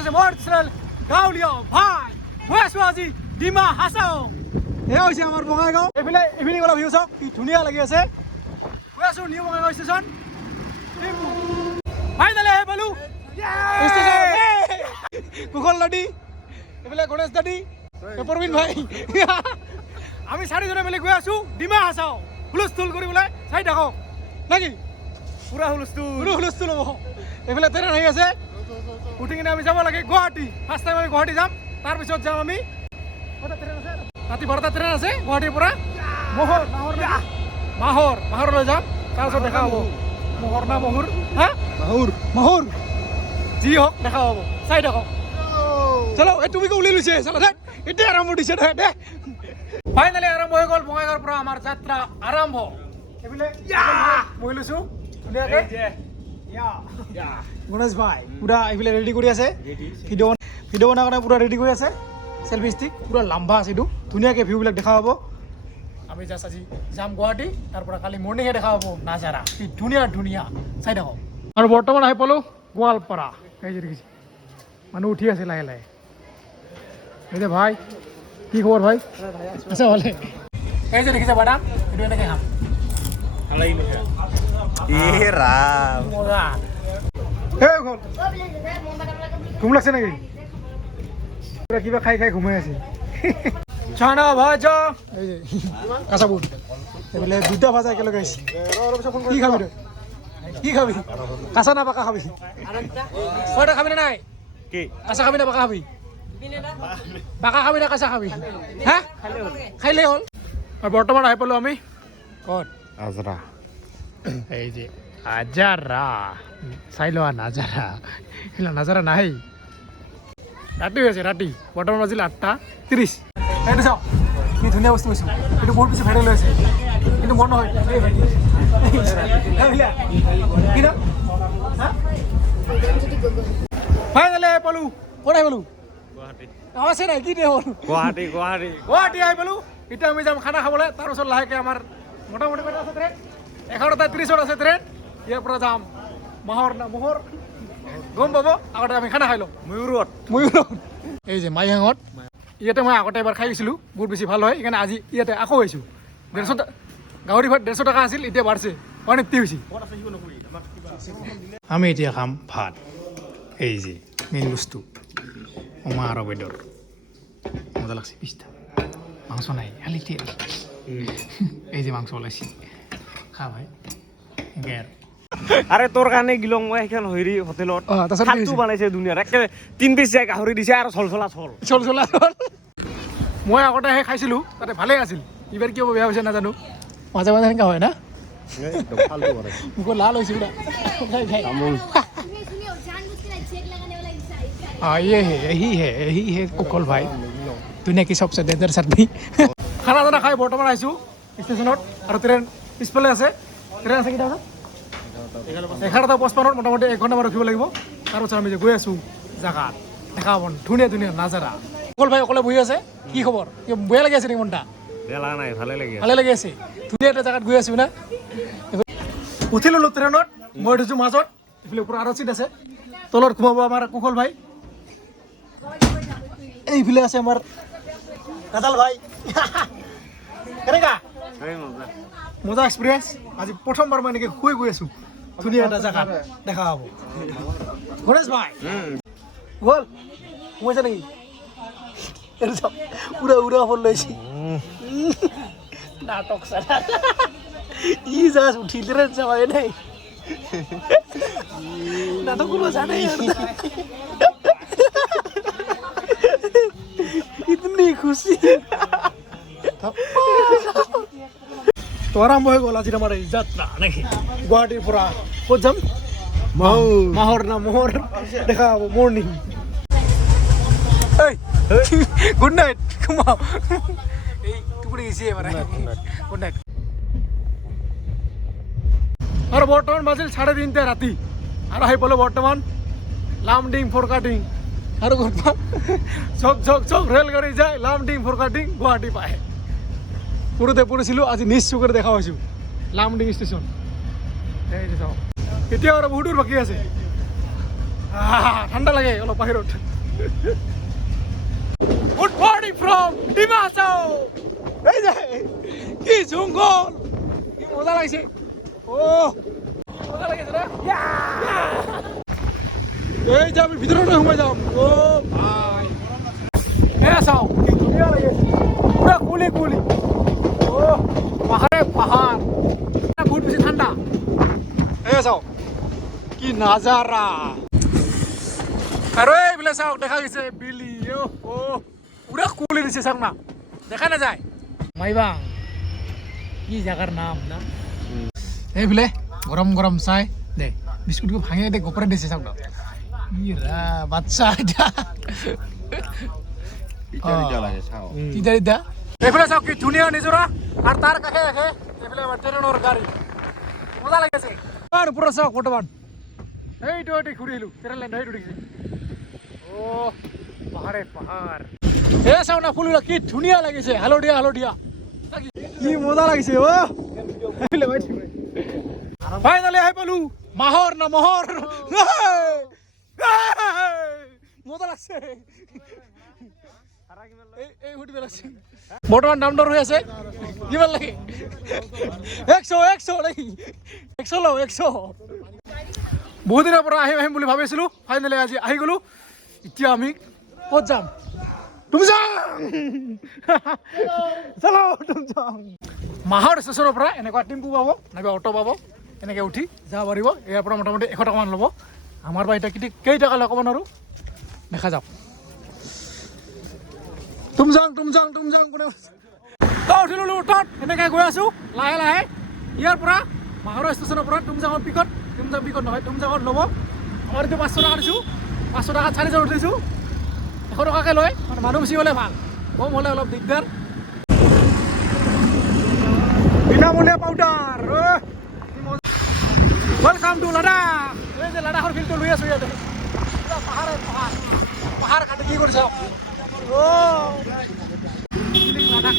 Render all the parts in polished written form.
আছে মোৰ চেনেল গাঁৱলীয়া ভাই মই আছোঁ আজি ডিমা হাছাও এয়া হৈছে আমাৰ বঙাইগাঁও এইফালে ইভিনিং অলপ ভিউ চাওক কি ধুনীয়া লাগি আছে মই আছোঁ নিউ বঙাইগাঁও ষ্টেচন ফাইনেলি আহি পালোঁ কুশল দাদী এইফালে গণেশ দাদী প্ৰবীণ ভাই আমি চাৰিজনে মিলি গৈ আছোঁ ডিমা হাছাও হুলস্থুল কৰিবলৈ চাই থাকক নেকি পুৰা হুলস্থুল হ'ব এইফালে ট্ৰেইন আহি আছে উঠি কিনে আমি যাব লাগে গুৱাহাটী ফাৰ্ষ্ট টাইম আমি গুৱাহাটী যাম তাৰপিছত যাম আমি ৰাতি 12টা ট্ৰেইন আছে গুৱাহাটীৰ পৰা মাহৰলৈ যাম তাৰপিছত দেখা হ'ব মহৰ না মহুৰ হা মাহুৰ যি হওক দেখা হ'ব চাই থাকক চলো এই তুমি উলিয়াই লৈছে চলো এতিয়া আৰম্ভ দিছে দে ফাইনেলি আৰম্ভ হৈ গ'ল বঙাইগাঁৱৰ পৰা আমাৰ যাত্ৰা আৰম্ভ এইফালে মই লৈছোঁ ধুনীয়াকৈ গণেশ ভাই পুৰা এইফালে ৰেডি কৰি আছে ভিডিঅ' বনাৰ কাৰণে পুৰা ৰেডি কৰি আছে চেলফি ষ্টিক পুৰা লাম্বা আছে এইটো ধুনীয়াকৈ ভিউবিলাক দেখা হ'ব আমি জাষ্ট আজি যাম গুৱাহাটী তাৰ পৰা কালি মৰ্ণিঙে দেখা হ'ব নাজাৰা কি ধুনীয়া চাই থাকক আৰু বৰ্তমান আহি পালোঁ গোৱালপাৰা এই যে দেখিছে মানুহ উঠি আছে লাহে লাহে এই যে ভাই কি খবৰ ভাই আছে ভালে এই যে দেখিছে বাদাম এইটো এনেকৈ খাম ঘুম লাগছে নেকি কিবা খাই ঘুমাই আছে চানা ভাজা এই যে কাঁচা বুট এইফালে দুটা ভাজা একেলগে আহিছে কি খাবি তই কি খাবি কাঁচা না পাকা খাবি কয়টা খাবি না নাই কাঁচা খাবি না পাকা খাবি পাকা খাবি না কাঁচা খাবি হা খাইলেই হ'ল আৰু বৰ্তমান আহি পালোঁ আমি ক'ত আজৰা এই যে আজাৰা চাই লোৱা নাজাৰা এইবিলাক নাজাৰা নাহে ৰাতি হৈ আছে ৰাতি বৰ্তমান বাজিল 8:30 এইটো চাওক কি ধুনীয়া বস্তু কৈছোঁ এইটো বহুত বেছি ভাইৰেল হৈ আছে কিন্তু মন নহয় ফাইনেলি আহি পালোঁ ক'ত আহি পালোঁ আছে নাই কি হ'ল গুৱাহাটী আহি পালোঁ এতিয়া আমি যাম খানা খাবলৈ তাৰপিছত লাহেকৈ আমাৰ মোটামুটি কথা আছে ট্ৰেইন 11:30 আছে ট্ৰেইন ইয়াৰ পৰা যাম মহৰ গম পাব আগতে আমি খানা খাই লওঁ ময়ূৰত এই যে মাইহাঙত ইয়াতে মই আগতে এবাৰ খাই গৈছিলোঁ বহুত বেছি ভাল হয় সেইকাৰণে আজি ইয়াতে আকৌ আহিছোঁ 150 গাহৰি ভাত 150 টকা আছিল এতিয়া বাঢ়িছে 180 হৈছে আমি এতিয়া খাম ভাত এই যে মেইন বস্তু অমা আৰু বেদৰ মজা লাগছে পিষ্টা মাংস নাই খালি তেল এই যে মাংস ওলাইছে খা ভাই আরে তোর কানে গিলং মই এখন হইরি হোটেলত খাতু বানাইছে দুনিয়ার একে 3 পিস যায় গাহৰি দিছে আৰু চলচলা মই আগতে হে খাইছিলো তাতে ভালে আছিল ইবাৰ কিয় বেয়া হৈছে নাজানো মাজে মাজে এনেকা হয় না মোক লাল হৈছে না খাই यही है कुशल भाई दुनिया की सबसे डेंजर आदमी खाना दाना खाई बर्तमान आइছোঁ ষ্টেচনত আৰু ট্ৰেইন পিছফালে আছে ট্ৰেইন আছে কেইটা 11:55 মোটামুটি 1 ঘণ্টামান ৰখিব লাগিব তাৰপিছত আমি যে গৈ আছোঁ জাগাত দেখা পাব ধুনীয়া নাজাৰা কুশল ভাই অকলে বহি আছে কি খবৰ বেয়া লাগি আছে নেকি মনটা বেয়া লাগা নাই ভালে লাগি আছে ধুনীয়া এটা জাগাত গৈ আছোঁ না উঠি ল'লোঁ ট্ৰেইনত মই উঠিছোঁ মাজত এইফালে পুৰা আৰু চিট আছে তলত ঘুমাব আমাৰ কুশল ভাই এইফালে আছে আমাৰ কাজাল ভাই কেনেকা মজা এক্সপিৰিয়েঞ্চ আজি প্ৰথমবাৰ মই এনেকৈ শুই গৈ আছোঁ ধুনীয়া এটা জেগাত দেখা পাব গণেশ ভাই গ'ল সোমাইছে নেকি পুৰা উৰা ফল লৈছে নাটক চালা ই জাষ্ট উঠিলে যাবাই নাই নাটক কৰিব জানে इतनी खुशी তো আৰম্ভ হৈ গ'ল আজি আমাৰ এই যাত্ৰা নেকি গুৱাহাটীৰ পৰা ক'ত যাম মাহৰ না মহৰ দেখা হ'ব মৰ্ণিং গুড নাইট ঘুমাও এই টুকুৰি গেছি এবাৰ গুড নাইট আৰু বৰ্তমান বাজিল 3:30 ৰাতি আৰু আহি পালোঁ বৰ্তমান লামডিং ফৰকাটিং আৰু চক ৰেলগাড়ী যায় লামডিং ফৰকাটিং গুৱাহাটী পায় সৰুতে পঢ়িছিলোঁ আজি নিজ চকুৰে দেখা পাইছোঁ লামডিং ষ্টেচন এই চাওক এতিয়া আৰু বহুত দূৰ বাকী আছে ঠাণ্ডা লাগে অলপ বাহিৰত গুড মৰ্নিং ফ্ৰম ডিমাহাছাও এই যে কি জংঘল কি মজা লাগিছে মজা লাগিছে না এই যে আমি ভিতৰত সোমাই যাম ভাই চাও কি ধুনীয়া লাগে পুৰা কুলি কুলি পাহাৰে পাহাৰ বহুত বেছি ঠাণ্ডা চাও কি নাজাৰা আৰু এইবিলাক চাওক দেখা গৈছে বিলি পুৰা কুলি দিছে চাওক না দেখা নাযায় মাইবাং কি জাগাৰ নাম না এইফালে গৰম গৰম চাই দে বিস্কুটটো ভাঙি দে গপৰে দিছে চাওক না ইৰা বাচ্চা এটা এইফালে চাওক কি ধুনীয়া নিজৰা আৰু তাৰ কাষে কাষে এইফালে ট্ৰেইনৰ গাড়ী মজা লাগিছে আৰু ওপৰত চাওক বৰ্তমান এইটো ঘূৰি আহিলোঁ ট্ৰেইন লাইন সেইটো দেখিছে পাহাৰে পাহাৰ চাওক না ফুলবিলাক কি ধুনীয়া লাগিছে হালধীয়া হালধীয়া কি মজা লাগিছে ফাইনেলি আহি পালো মাহৰ না মহৰ মজা লাগছে বৰ্তমান দাম দৰ হৈ আছে কিমান লাগে 100 নেকি 100 লওঁ 100 বহুত দিনৰ পৰা আহিম বুলি ভাবিছিলো ফাইনেলি আজি আহি গলো এতিয়া আমি ক'ত যাম মাহৰ ষ্টেচনৰ পৰা এনেকুৱা টেম্পু পাব নাইবা অটো পাব এনেকৈ উঠি যাব পাৰিব ইয়াৰ পৰা মোটামুটি 100 টকামান ল'ব আমাৰ পৰা এতিয়া কেই টকা লয় ক'ব নোৱাৰোঁ দেখা যাওক তুমজাং কোনে উঠি ল'লো তাত এনেকৈ গৈ আছোঁ লাহে লাহে ইয়াৰ পৰা মাহৰ ষ্টেচনৰ পৰা তুমজাং পিকত নহয় তুমজাঙত ল'ব আমাৰ এতিয়া 500 টকা দিছোঁ 500 টকাত 4জন উঠিছোঁ 100 টকাকৈ লয় মানে মানুহ বেছি হ'লে ভাল কম হ'লে অলপ দিগদাৰ বিনামূলীয়া পাউডাৰ ৱেলকাম টু লাডাখ এই যে লাডাখৰ ফিল্ডটো লৈ আছোঁ ইয়াতে পাহাৰে পাহাৰ কাটি কি কৰিছে লাডাখ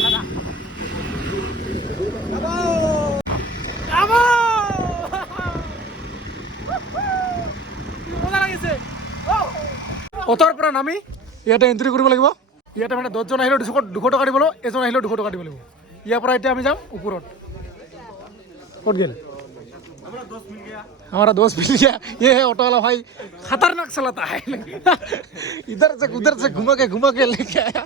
মজা লাগিছে অটৰ পৰা নামি ইয়াতে এণ্ট্ৰি কৰিব লাগিব ইয়াতে মানে 10জন আহিলেও 200 টকা দিব লাগিব এজন আহিলেও 200 টকা দিব লাগিব ইয়াৰ পৰা এতিয়া আমি যাম ওপৰত ক'ত গেল हमारा दोस्त मिल गया ये है ऑटो वाला भाई खतरनाक चलाता है इधर से उधर से घुमा के लेके आया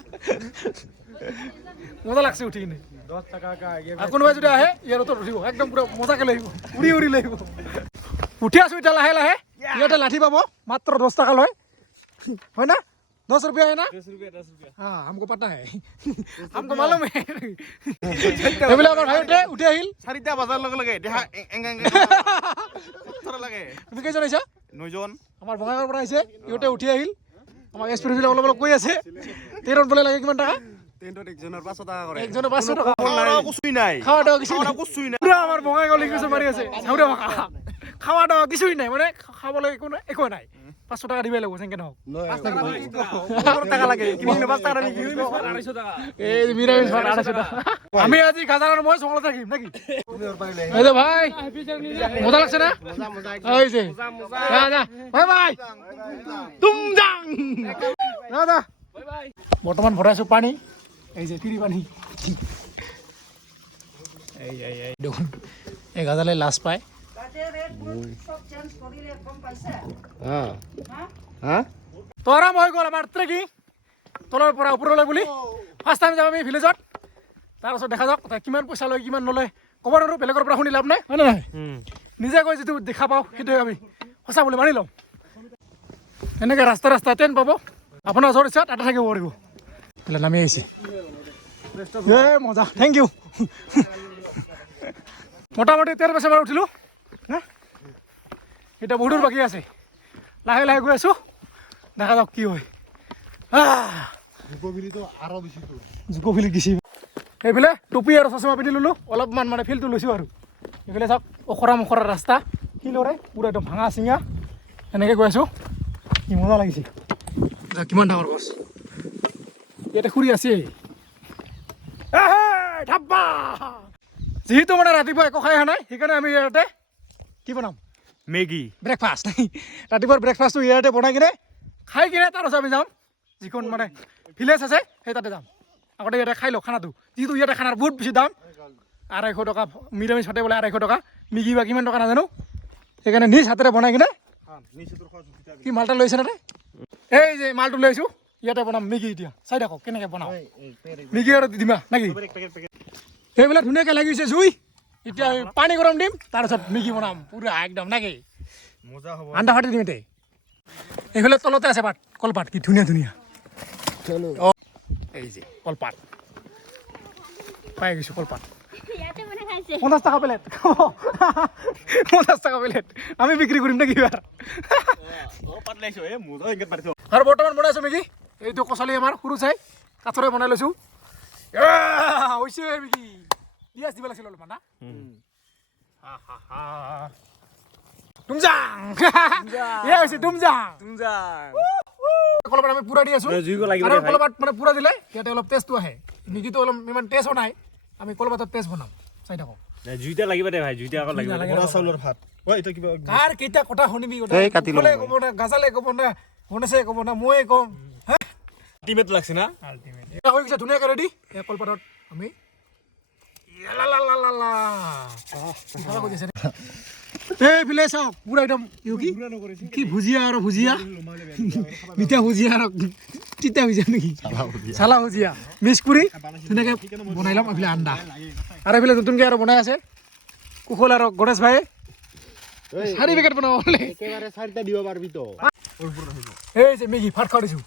मजा লাগছে উঠি কিনে 10 টাকা কা আর কোনোবা যদি আহে ইয়াৰ ওপৰত উঠিব একদম পুৰা মজাকে লাগিব উৰি লাগিব উঠি আছো এটা লাহে লাহে ইয়াতে লাঠি পাব মাত্ৰ 10 টাকা লয় হয় না 10 रुपया है ना 10 रुपया हाँ हमको पता है हमको मालूम है এইবিলাক আমাৰ ভাইতে উঠি আহিল 4টা বজাৰ লগে দেখা লাগে তুমি কেইজন আহিছা 9জন আমাৰ বঙাইগাঁৱৰ পৰা আহিছে ইহঁতে উঠি আহিল আমাক এক্সপেৰিয়েন্স অলপ অলপ কৈ আছে 13 বলে লাগে কিমান টাকা 13 একজনৰ 500 টাকা কৰে একজনৰ 500 টাকা কিছুই নাই খাওয়া দাওয়া কিছুই নাই পুৰা আমাৰ বঙাইগাঁও লিংগুৱেজ মাৰি আছে চাউৰা ভাষা খাওয়া দাওয়া কিছুই নাই মানে খাবলৈ একো নাই 500 টাকা দিবই লাগিব সেনেকে নহওক 5 টাকা লাগে কিনিলে 5 টাকা নিকি 250 টাকা এই মিরামিস 250 টাকা আমি আজি গাজাৰৰ মই সঙ্গত থাকিম নাকি এই যে ভাই মজা লাগছে না মজা এই যে না বাই বাই তুমজাং দাদা বাই বাই বৰ্তমান ভৰাইছো পানী এই যে ফ্ৰী পানী এই দেখুন এই গাজালে লাজ পায় তৰা মই গ'ল আমাৰ ট্ৰেকিং তলৰ পৰা ওপৰলৈ বুলি ফাৰ্ষ্ট টাইম যাম আমি ভিলেজত তাৰপিছত দেখা যাওক কিমান পইচা লয় কিমান নলয় ক'ব নোৱাৰোঁ বেলেগৰ পৰা শুনি লাভ নাই হয় নে নহয় নিজে গৈ যিটো দেখা পাওঁ সেইটোৱে আমি সঁচা বুলি মানি লওঁ এনেকৈ ৰাস্তা ট্ৰেইন পাব আপোনাৰ ওচৰত ইচ্ছা তাতে থাকিব পাৰিব বোলে নামি আহিছে মজা থেংক ইউ মোটামুটি 13 বছৰ উঠিলোঁ এটা বহুত বাকী আছে লাহে লাহে গৈ আছোঁ দেখা যাওক কি হয় জুকোভেলি গেছি এইফালে টুপি আৰু চশমা পিন্ধি ল'লোঁ অলপমান মানে ফিল্ডটো লৈছোঁ আৰু এইফালে চাওক অখৰা ৰাস্তা শিলৰে পুৰা একদম ভাঙা চিঙা এনেকৈ গৈ আছোঁ কি মজা লাগিছে কিমান ডাঙৰ গছ ইয়াতে খুৰি আছে যিহেতু মানে ৰাতিপুৱা একো খাই অহা নাই সেইকাৰণে আমি ইয়াতে কি বনাম মেগী ব্ৰেকফাষ্ট ৰাতিপুৱাৰ ব্ৰেকফাষ্টটো ইয়াতে বনাই কিনে খাই কিনে তাৰপাছত আমি যাম যিখন মানে ভিলেজ আছে সেই তাতে যাম আগতে ইয়াতে খাই লওঁ খানাটো যিহেতু ইয়াতে খানাৰ বহুত বেছি দাম 250 টকা নিৰামিষ ভাতে বোলে 250 টকা মেগী বা কিমান টকা নাজানো সেইকাৰণে নিজ হাতেৰে বনাই কিনে কি মালটা লৈছে নাতে এই যে মালটো লৈ আহিছোঁ ইয়াতে বনাম মেগী এতিয়া চাই থাকক কেনেকৈ বনাওঁ মেগী আৰু দিমা নেকি সেইবিলাক ধুনীয়াকৈ লাগিছে জুই এতিয়া আমি পানী গৰম দিম তাৰপিছত মেগী বনাম পুৰা একদম নাকি আন্দা ফাটি দিম এতে এইফালে তলতে আছে পাত কলপাত কি ধুনীয়া ধুনীয়া এই যে কলপাত পাই গৈছোঁ কলপাত 50 টাকা প্লেট 50 টাকা প্লেট আমি বিক্রি কৰিম নাকি এবাৰ আৰু বৰ্তমান বনাইছোঁ মেগী এইটো কচালি আমাৰ সৰু চাই কাঠৰে বনাই লৈছোঁ হৈছে মেগী পিঁয়াজ দিব লাগিছিল অলপমান না তুমজাং এয়া হৈছে তুমজাং কলপাত আমি পুৰা দি আছোঁ আৰু কলপাত মানে পুৰা দিলে ইয়াতে অলপ টেষ্টটো আহে মেগীটো অলপ ইমান টেষ্ট নাই আমি কলপাতত টেষ্ট বনাম চাই থাকক জুইটা লাগিব দে ভাই জুইটা আকৌ লাগিব বৰা চাউলৰ ভাত এটা কিবা কাৰ কেইটা কথা শুনিবি কথা ক'লে ক'ব না গাজালে ক'ব না গণেশে ক'ব না ময়ে ক'ম আল্টিমেট লাগছে না আল্টিমেট এটা হৈ গৈছে ধুনীয়াকৈ ৰেডি এই কলপাতত আমি এইফালে চাওক পুৰা একদম কি ভুজিয়া আৰু ভুজিয়া মিঠা ভুজিয়া আৰু তিতা ভুজিয়া নেকি চালা ভুজিয়া মিক্স কৰি ধুনীয়াকৈ বনাই ল'ম এইফালে আন্দা আৰু এইফালে নতুনকৈ আৰু বনাই আছে কুশল আৰু গণেশ ভাই 4 পেকেট বনাব বোলে একেবাৰে 4টা দিব পাৰবি তো এই যে মেগী ভাত খাই দিছোঁ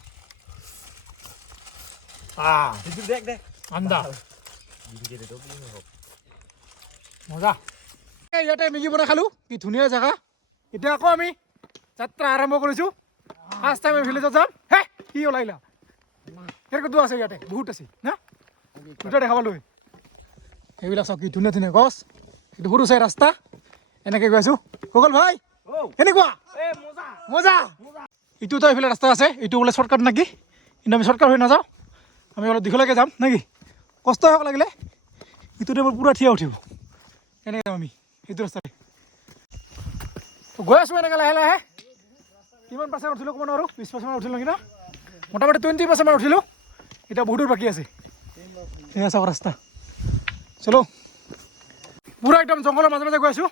দেখ দেখ আন্দা মজা এই ইয়াতে মেগী বনাই খালোঁ কি ধুনীয়া জেগা এতিয়া আকৌ আমি যাত্ৰা আৰম্ভ কৰিছোঁ ফাৰ্ষ্ট টাইম আমি ভিলেজত যাম হে কি ওলাইলা কেনেকুৱা আছে ইয়াতে বহুত আছে না দুটা দেখাবলৈ এইবিলাক চাওক কি ধুনীয়া ধুনীয়া গছ এইটো সৰু চাই ৰাস্তা এনেকৈ গৈ আছোঁ গগল ভাই কেনেকুৱা মজা ইটোতো এইফালে ৰাস্তা আছে এইটো বোলে শ্বৰ্টকাট নেকি কিন্তু আমি শ্বৰ্টকাট হৈ নাযাওঁ আমি অলপ দীঘলৈকে যাম নেকি কষ্ট হ'ব লাগিলে ইটোতে মোৰ পূৰা থিয় উঠিব এনেকৈ যাম আমি এইটো ৰাস্তাতে গৈ আছোঁ এনেকৈ লাহে লাহে কিমান পাৰ্চেণ্ট উঠিলোঁ ক'ব নোৱাৰোঁ 20% উঠিলোঁ নেকি না মোটামুটি 20% উঠিলোঁ এতিয়া বহুত দূৰ বাকী আছে সেয়া চাওক ৰাস্তা চলো পুৰা একদম জংঘলৰ মাজে মাজে গৈ আছোঁ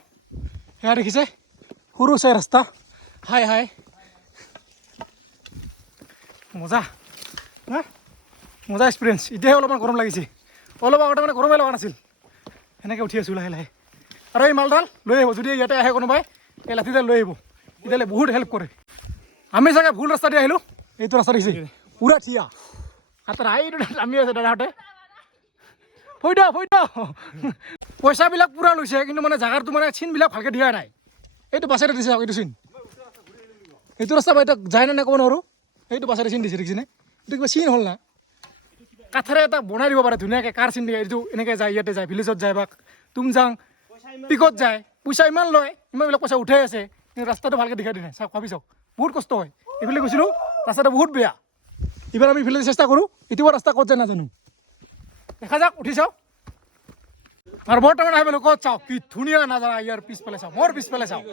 সেয়া দেখিছে সৰু চাই ৰাস্তা হাই হাই মজা হা মজা এক্সপিৰিয়েঞ্চ এতিয়াহে অলপমান গৰম লাগিছে অলপ আগতে মানে গৰমেই লগা নাছিল সেনেকৈ উঠি আছোঁ লাহে লাহে আৰু এই মালডাল লৈ আহিব যদি ইয়াতে আহে কোনোবাই এই লাঠিডাল লৈ আহিব তেতিয়াহ'লে বহুত হেল্প কৰে আমি চাগে ভুল ৰাস্তা দি আহিলোঁ এইটো ৰাস্তা দিছে পুৰা থিয়া হাতৰ এইটো আমি আছে দাদাহঁতে ফৈদ পইচাবিলাক পুৰা লৈছে কিন্তু মানে জাগাটো মানে চিনবিলাক ভালকৈ দিয়া নাই এইটো বাছেৰে দিছে এইটো চিন এইটো ৰাস্তা বা এতিয়া যায় নে নাই ক'ব নোৱাৰোঁ এইটো বাছেৰে চিন দিছে দেখিছেনে এইটো কিবা চিন হ'ল না কাঠেৰে এটা বনাই দিব পাৰে ধুনীয়াকৈ কাৰ চিন দিয়ে এইটো এনেকৈ যায় ইয়াতে যায় ভিলেজত যায় বা তুমজাং পিকত যায় পইচা ইমান লয় ইমানবিলাক পইচা উঠাই আছে কিন্তু ৰাস্তাটো ভালকৈ দেখাই দিয়ে চাওক ভাবি চাওক বহুত কষ্ট হয় এইফালে গৈছিলোঁ ৰাস্তাটো বহুত বেয়া এইবাৰ আমি ভিলেজ চেষ্টা কৰোঁ এতিয়াও ৰাস্তা ক'ত যায় নাজানো দেখা যাওক উঠি চাওক আৰু বৰ্তমান আহি পেলাই ক'ত চাওক কি ধুনীয়া নাজানা ইয়াৰ পিছফালে চাওক মোৰ পিছফালে চাওক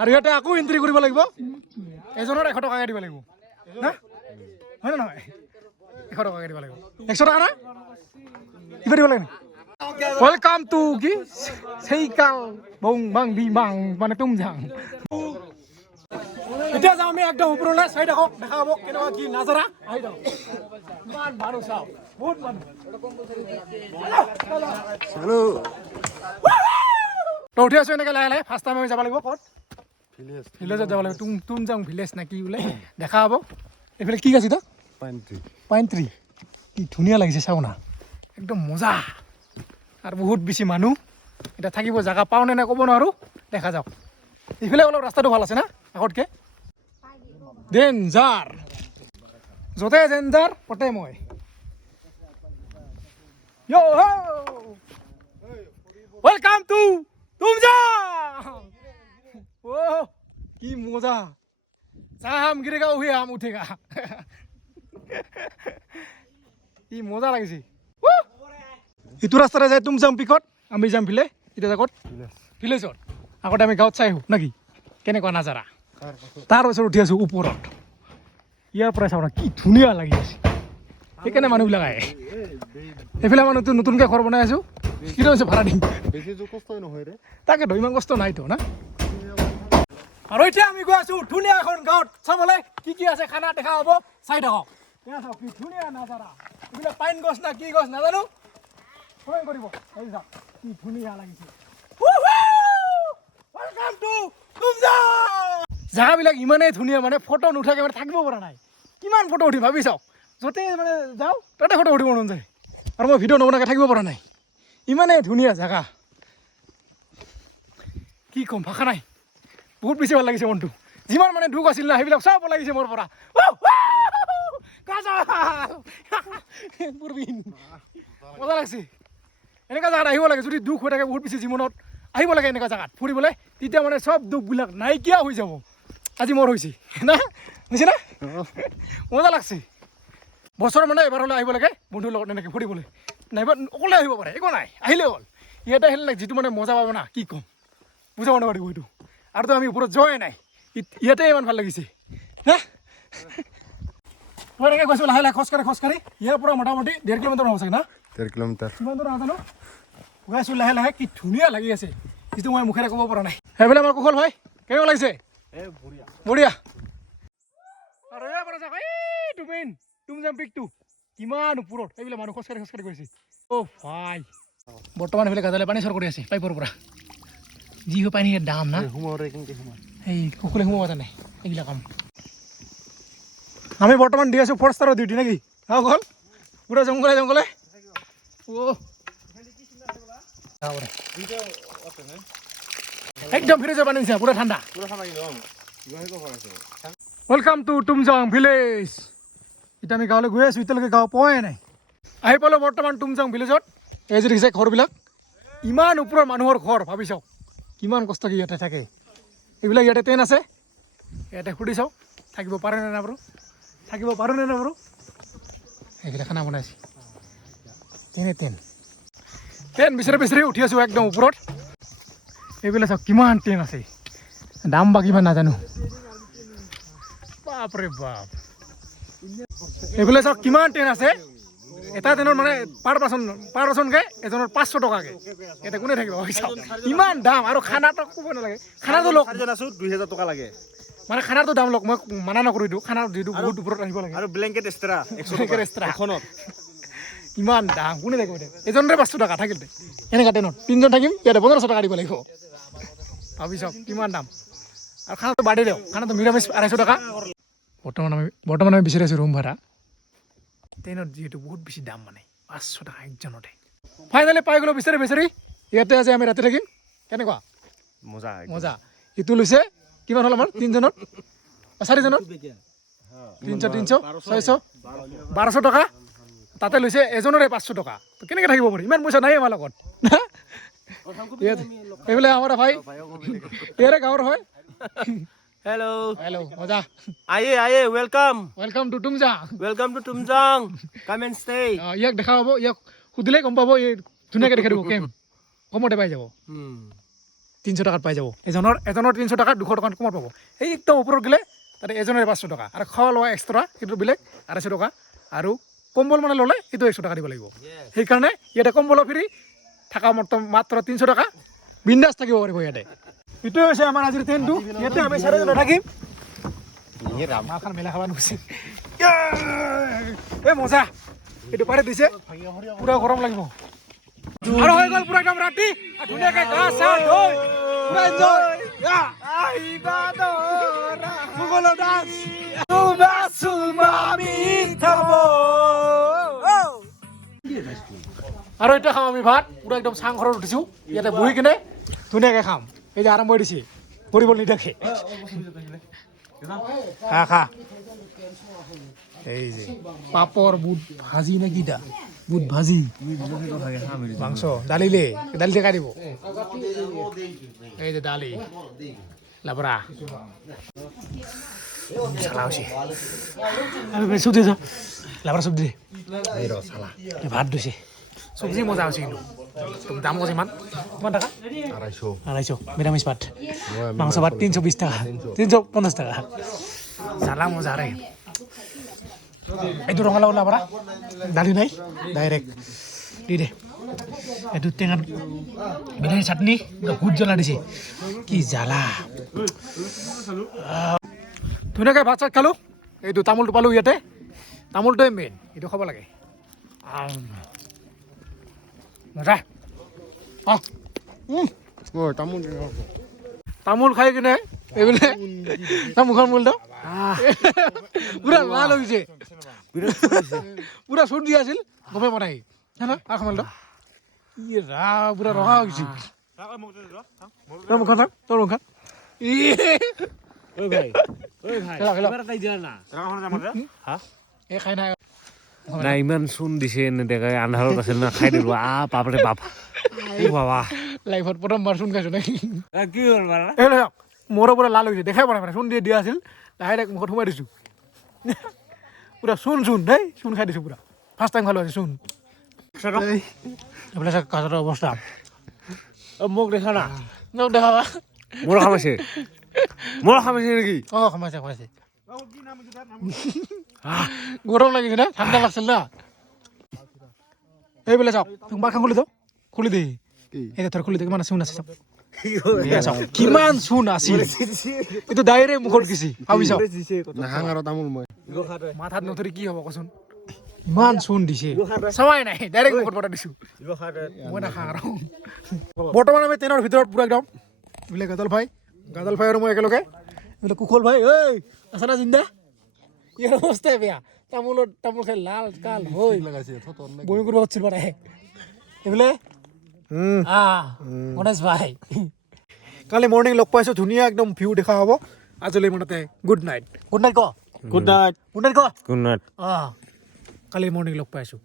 আৰু ইয়াতে আকৌ এণ্ট্ৰি কৰিব লাগিব এজনৰ 100 টকাকৈ দিব লাগিব না হয় নে নহয় 100 টকাকৈ দিব লাগিব 100 টকা না কিবা দিব লাগে ওয়েলকাম টু কি সেইকাল বং বাং বি বাং মানে তুমজাং এতিয়া যাওঁ আমি একদম ওপৰলৈ চাই থাকক দেখা হ'ব কেনেকুৱা কি নাজাৰা আহি থাকক ইমান মানুহ চাওক বহুত মানুহ উঠি আছোঁ এনেকৈ লাহে লাহে ফাৰ্ষ্ট টাইম আমি যাব লাগিব ক'ত ভিলেজত যাব লাগিব তুমজাং ভিলেজ নে কি বোলে দেখা হ'ব এইফালে কি আছে তাক পাইন ট্ৰি কি ধুনীয়া লাগিছে চাওঁ না একদম মজা আৰু বহুত বেছি মানুহ এতিয়া থাকিব জেগা পাওঁ নে নাই ক'ব নোৱাৰোঁ দেখা যাওক এইফালে অলপ ৰাস্তাটো ভাল আছে না আগতকৈ ডেঞ্জাৰ য'তে ডেঞ্জাৰ ততে মই ওয়েলকাম টু তুমজাং কি মজা চাম গিৰেগা উঠে আম উঠেগা কি মজা লাগিছে ইটো ৰাস্তাৰে যায় তুমজাং পিকত আমি যাম ভিলে এতিয়া জাগত ভিলেজত আগতে আমি গাঁৱত চাই আহোঁ নাকি কেনেকুৱা নাজাৰা তাৰ ওচৰত উঠি আছোঁ ওপৰত ইয়াৰ পৰাই চাব না কি ধুনীয়া লাগি আছে সেইকাৰণে মানুহবিলাক আহে এইফালে মানুহটো নতুনকৈ ঘৰ বনাই আছোঁ কিটো হৈছে ভাড়া দিম বেছি কষ্টই নহয় ৰে তাকেতো ইমান কষ্ট নাইতো না আৰু এতিয়া আমি গৈ আছোঁ ধুনীয়া এখন গাঁৱত চাবলৈ কি আছে খানা দেখা হ'ব চাই থাকক এয়া চাওক কি ধুনীয়া নাজাৰা এইবিলাক পাইন গছ না কি গছ নাজানো কমেণ্ট কৰিব এই চাওক কি ধুনীয়া লাগিছে ৱেলকাম টু তুমজাং জেগাবিলাক ইমানেই ধুনীয়া মানে ফটো নুঠাকৈ মানে থাকিব পৰা নাই কিমান ফটো উঠিম ভাবি চাওক য'তে মানে যাওঁ তাতে ফটো উঠিব মন যায় আৰু মই ভিডিঅ' নবনাকৈ থাকিব পৰা নাই ইমানেই ধুনীয়া জেগা কি ক'ম ভাষা নাই বহুত বেছি ভাল লাগিছে মনটো যিমান মানে দুখ আছিল না সেইবিলাক চব লাগিছে মোৰ পৰা মজা লাগছে এনেকুৱা জেগাত আহিব লাগে যদি দুখ হৈ থাকে বহুত বেছি জীৱনত আহিব লাগে এনেকুৱা জেগাত ফুৰিবলৈ তেতিয়া মানে চব দুখবিলাক নাইকিয়া হৈ যাব আজি মোৰ হৈছে না হৈছে না মজা লাগছে বছৰ মানে এবাৰ হ'লে আহিব লাগে বন্ধুৰ লগত এনেকৈ ফুৰিবলৈ নাইবা অকলে আহিব পাৰে একো নাই আহিলে হ'ল ইয়াতে আহিলে যিটো মানে মজা পাব না কি ক'ম বুজাব নোৱাৰিব এইটো আৰুতো আমি ওপৰত যোৱাই নাই ইয়াতে ইমান ভাল লাগিছে হা মই এনেকৈ গৈছোঁ লাহে লাহে খোজকাঢ়ি ইয়াৰ পৰা মোটামুটি 1.5 কিলোমিটাৰ হ'ব চাগে না 1.5 কিলোমিটাৰ কিমান দূৰ নাজানো গৈ আছোঁ লাহে লাহে কি ধুনীয়া লাগি আছে যিটো মই মুখেৰে ক'ব পৰা নাই সেইফালে আমাৰ কুশল ভাই কেনেকুৱা লাগিছে বঢ়িয়া আৰু ইয়াৰ পৰা চাওক এইটো মেইন তুমজাং পিকটো কিমান ওপৰত এইবিলাক মানুহ খোজকাঢ়ি গৈছে অ' ভাই বৰ্তমান এইফালে গাজালে পানী চৰ কৰি আছে পাইপৰ পৰা যি হৈ পানী দাম না এই কুকুলে সোমাব জানে এইবিলাক কাম আমি বৰ্তমান দি আছোঁ ফৰেষ্টাৰৰ ডিউটি নেকি হা গ'ল পুৰা জংঘলে একদম ফ্ৰিজৰ পানী নিচিনা পুৰা ঠাণ্ডা ৱেলকাম টু তুমজাং ভিলেজ এতিয়া আমি গাঁৱলৈ গৈ আছোঁ এতিয়ালৈকে গাঁও পোৱাই নাই আহি পালোঁ বৰ্তমান তুমজাং ভিলেজত এই যে দেখিছে ঘৰবিলাক ইমান ওপৰৰ মানুহৰ ঘৰ ভাবি চাওক কিমান কষ্ট কি ইয়াতে থাকে এইবিলাক ইয়াতে টেন আছে ইয়াতে সুধি চাওক থাকিব পাৰেনে না বাৰু এইবিলাক খানা বনাইছে টেন বিচাৰি উঠি আছোঁ একদম ওপৰত এইবিলাক চাওক কিমান টেন আছে দাম বা কিমান নাজানো বাপৰে বাপ এইফালে চাওক কিমান টেন আছে এটা টেনৰ মানে পাৰ পাৰ্চনকৈ এজনৰ 500 টকাকৈ ইয়াতে কোনে থাকিব ইমান দাম আৰু খানাটো ক'ব নালাগে খানাটো লওক 2000 টকা লাগে মানে খানাটো দাম লওক মই মানা নকৰোঁ এইটো খানাৰ যিটো বহুত ওপৰত আহিব লাগে আৰু ব্লেংকেট এক্সট্ৰা 100 এখনত ইমান দাম কোনে থাকিব এজনৰে 500 টকা থাকিল এনেকুৱা টেনত 3জন থাকিম ইয়াতে 1500 টকা দিব লাগিব ভাবি চাওক কিমান দাম আৰু খানাটো বাঢ়ি দিয়ক খানাটো নিৰামিষ 250 টকা বৰ্তমান আমি বিচাৰি আছোঁ ৰুম ভাড়া ট্ৰেইনত যিহেতু বহুত বেছি দাম মানে 500 টকা একজনতে ফাইনেলি পাই গ'লোঁ বিচাৰি ইয়াতে আজি আমি ৰাতি থাকিম কেনেকুৱা মজা ইটো লৈছে কিমান হ'ল আমাৰ 3জনত 4জনত 300 600 1200 টকা তাতে লৈছে এজনৰে 500 টকা কেনেকৈ থাকিব পাৰি ইমান পইচা নাই আমাৰ লগত এইফালে আমাৰ ভাই ইয়াৰে গাঁৱৰ হয় हेलो मजा आइए वेलकम टू तुमजांग कम एंड स्टे ইয়াক দেখা পাব ইয়াক সুধিলে গম পাব এই ধুনীয়াকৈ দেখাই দিব কেম কমতে পাই যাব 300 টকাত পাই যাব এজনৰ 300 টকা 200 টকাত কমত পাব এই একদম ওপৰত গ'লে তাতে এজনৰে 500 টকা আৰু খোৱা লোৱা এক্সট্ৰা সেইটো বেলেগ 250 টকা আৰু কম্বল মানে ল'লে সেইটো 100 টকা দিব লাগিব সেইকাৰণে ইয়াতে কম্বল ফ্ৰী থাকা মাত্ৰ 300 টকা বিন্দাছ থাকিব পাৰিব ইয়াতে এইটোৱে হৈছে আমাৰ আজিৰ ট্ৰেইনটো ইয়াতে আমি 4জন থাকিম মাখান মেলা খাব নুচি এই মজা এইটো পাৰে দিছে পুৰা গৰম লাগিব আৰু হৈ গ'ল পুৰা একদম ৰাতি ধুনীয়াকৈ গা চা ধুই পুৰা এনজয় আহিবা দৰা গুগল ডান্স আৰু এতিয়া খাম আমি ভাত পুৰা একদম চাংঘৰত উঠিছোঁ ইয়াতে বহি কিনে ধুনীয়াকৈ খাম এই যে আৰম্ভ হৈ দিছে কৰিব নিদেখে খা এই যে পাপৰ বুট ভাজি নে কিটা বুট ভাজি মাংস দালি কাই দিব এই যে দালি লাবৰা চালাওছি চব্জি লাবৰা চব্জি ভাত দিছে চব্জি মজা হৈছে কিন্তু দাম কৈছে ইমান কিমান টাকা 250 নিৰামিষ ভাত মাংস ভাত 320 টাকা 350 টাকা জ্বালা মজা ৰে এইটো ৰঙালাও ওলাবৰা দালি নাই ডাইৰেক্ট দি দে এইটো টেঙা বিলাহী চাটনি ভোট জ্বলা দিছে কি জ্বালা ধুনীয়াকৈ ভাত চাত খালোঁ এইটো তামোলটো পালোঁ ইয়াতে তামোলটোৱে মেইন এইটো খাব লাগে মজা তামোল খাই কিনে এইবোলে মুখৰ মূলটো পুৰা লাল হৈছে পুৰা চুট দিয়া আছিল গমে পোৱা নাই খামলটো পুৰা ৰঙা হৈছে তোৰ মুখখন চাম তোৰ মুখখন খাই নাই না ইমান চূণ দিছে নেদেখাই আন্ধাৰত আছিল না খাই দিলো বাপৰে বাপ বাবা লাইফত প্ৰথমবাৰ চূণ খাইছোঁ নাই কি হ'ল বাৰু মোৰো পুৰা লাল হৈছে দেখাই পোৱা নাই চূণ দিয়ে দিয়া আছিল ডাইৰেক্ট মুখত সোমাই দিছোঁ পুৰা চূণ দেই চূণ খাই দিছোঁ পুৰা ফাৰ্ষ্ট টাইম খালোঁ আজি চূণ এইফালে চাওক কাজৰ অৱস্থা মোক দেখা না মোক দেখাবা মোৰ খামাইছে নেকি খামাইছে গৰম লাগিছে না ঠাণ্ডা লাগছিল না এইফালে চাওক বাৰখন খুলি দে এতিয়া তোৰ খুলি দে কিমান চূণ আছে চাওক কিমান চূণ আছিল এইটো ডাইৰেক্ট মুখত গেছি ভাবি চাওক মাথাত নধৰি কি হ'ব কচোন ইমান চূণ দিছে চাৱাই নাই ডাইৰেক্ট মুখত পঠাই দিছোঁ মই নাখাওঁ আৰু বৰ্তমান আমি ট্ৰেইনৰ ভিতৰত পুৰা একদম এইফালে গাদল ভাই আৰু মই একেলগে এইফালে কুশল ভাই ঐ আছা না জিন্দা ইয়াৰ অৱস্থাই বেয়া তামোল খাই লাল কাল হৈ বমি কৰিব হচ্ছিল মানে এইফালে গণেশ ভাই কালি মৰ্ণিং লগ পাইছোঁ ধুনীয়া একদম ভিউ দেখা হ'ব আজিলৈ মনতে গুড নাইট ক গুড নাইট কালি মৰ্ণিং লগ পাইছোঁ